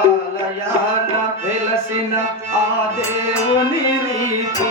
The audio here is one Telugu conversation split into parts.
ఆలయాన వెలసిన ఆ దేవుని రీతి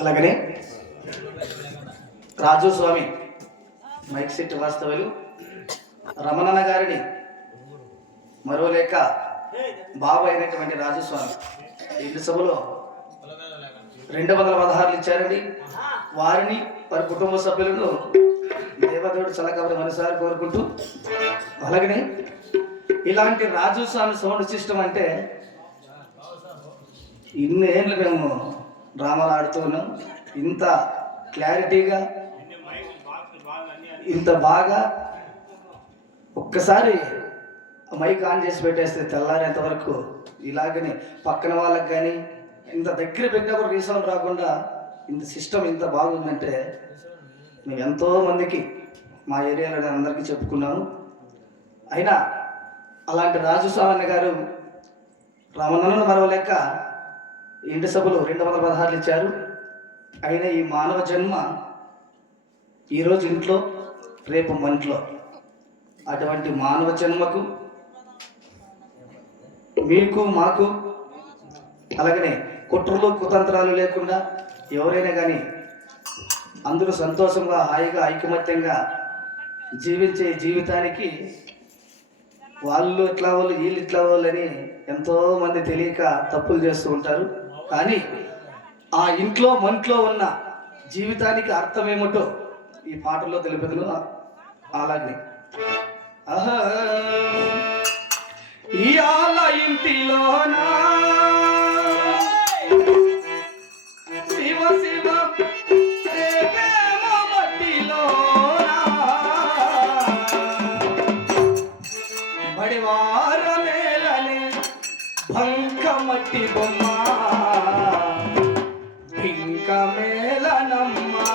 అలాగనే రాజు స్వామి మైక్ సెట్ వాస్తవులు రమణన్న గారిని మరో లేక బాబు అయినటువంటి రాజస్వామి ఇంటి సభలో 216 ఇచ్చారండి. వారిని వారి కుటుంబ సభ్యులను దేవదేవుడు చల్లకబడి మనసారి కోరుకుంటూ, అలాగనే ఇలాంటి రాజస్వామి సౌండ్ సిస్టమ్ అంటే ఇన్నేళ్ళు మేము డ్రామాలు ఆడుతూ ఉన్నాం. ఇంత క్లారిటీగా ఇంత బాగా ఒక్కసారి మైక్ ఆన్ చేసి పెట్టేస్తే తెల్లారేంత వరకు ఇలాగని పక్కన వాళ్ళకి కానీ ఇంత దగ్గర పెట్టినా కూడా రీసౌండ్ రాకుండా ఇంత సిస్టమ్ ఇంత బాగుందంటే మేము ఎంతో మందికి మా ఏరియాలో అందరికీ చెప్పుకున్నాము. అయినా అలాంటి రాజస్వామి గారు రమణను మరవలేక ఇంటి సభలు 216 ఇచ్చారు. అయినా ఈ మానవ జన్మ ఈరోజు ఇంట్లో రేపు మంట్లో, అటువంటి మానవ జన్మకు మీకు మాకు అలాగనే కుట్రలు కుతంత్రాలు లేకుండా ఎవరైనా కానీ అందరూ సంతోషంగా హాయిగా ఐకమత్యంగా జీవించే జీవితానికి వాళ్ళు ఇట్లా వాళ్ళు వీళ్ళు ఇట్లా వాళ్ళు అని ఎంతోమంది తెలియక తప్పులు చేస్తూ ఉంటారు. కానీ ఆ ఇంట్లో మంట్లో ఉన్న జీవితానికి అర్థం ఏమిటో ఈ పాటల్లో తెలిపేది అలాగే. మట్టి బొమ్మ ఇంకా మేళనమ్మా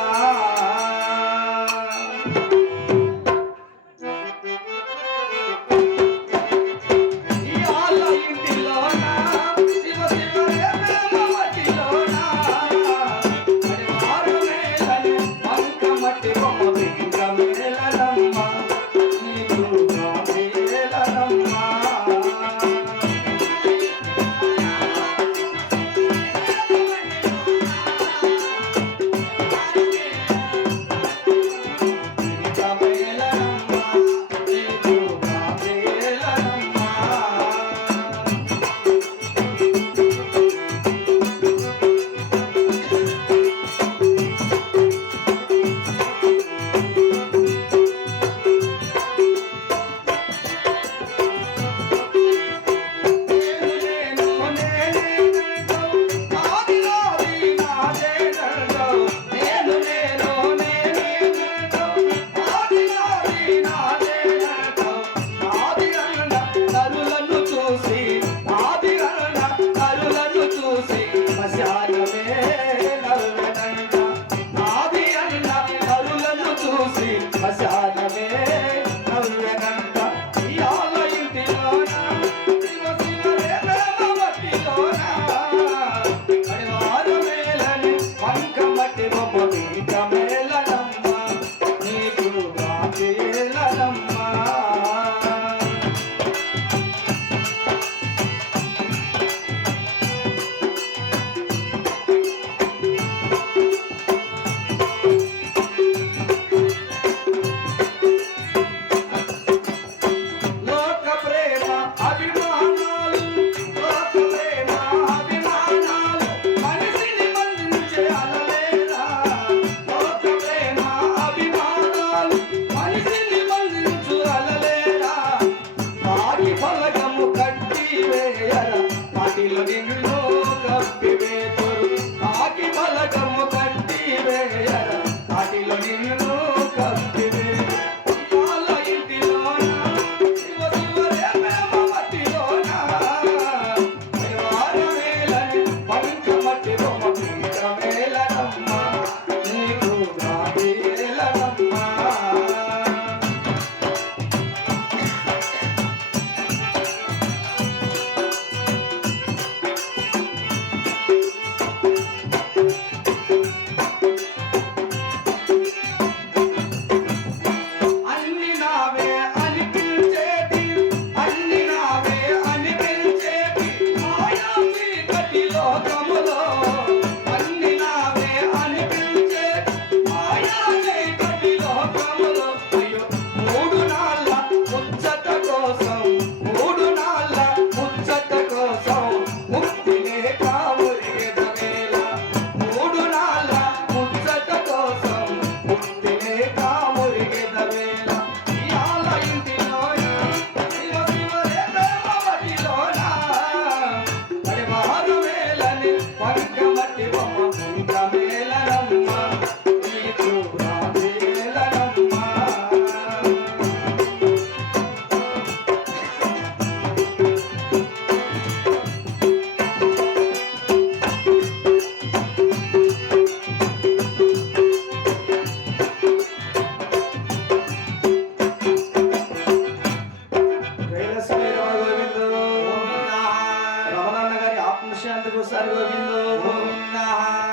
గోవింద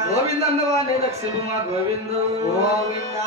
గోవిందన్నవాణి రక్షిపు మా గోవిందు గోవింద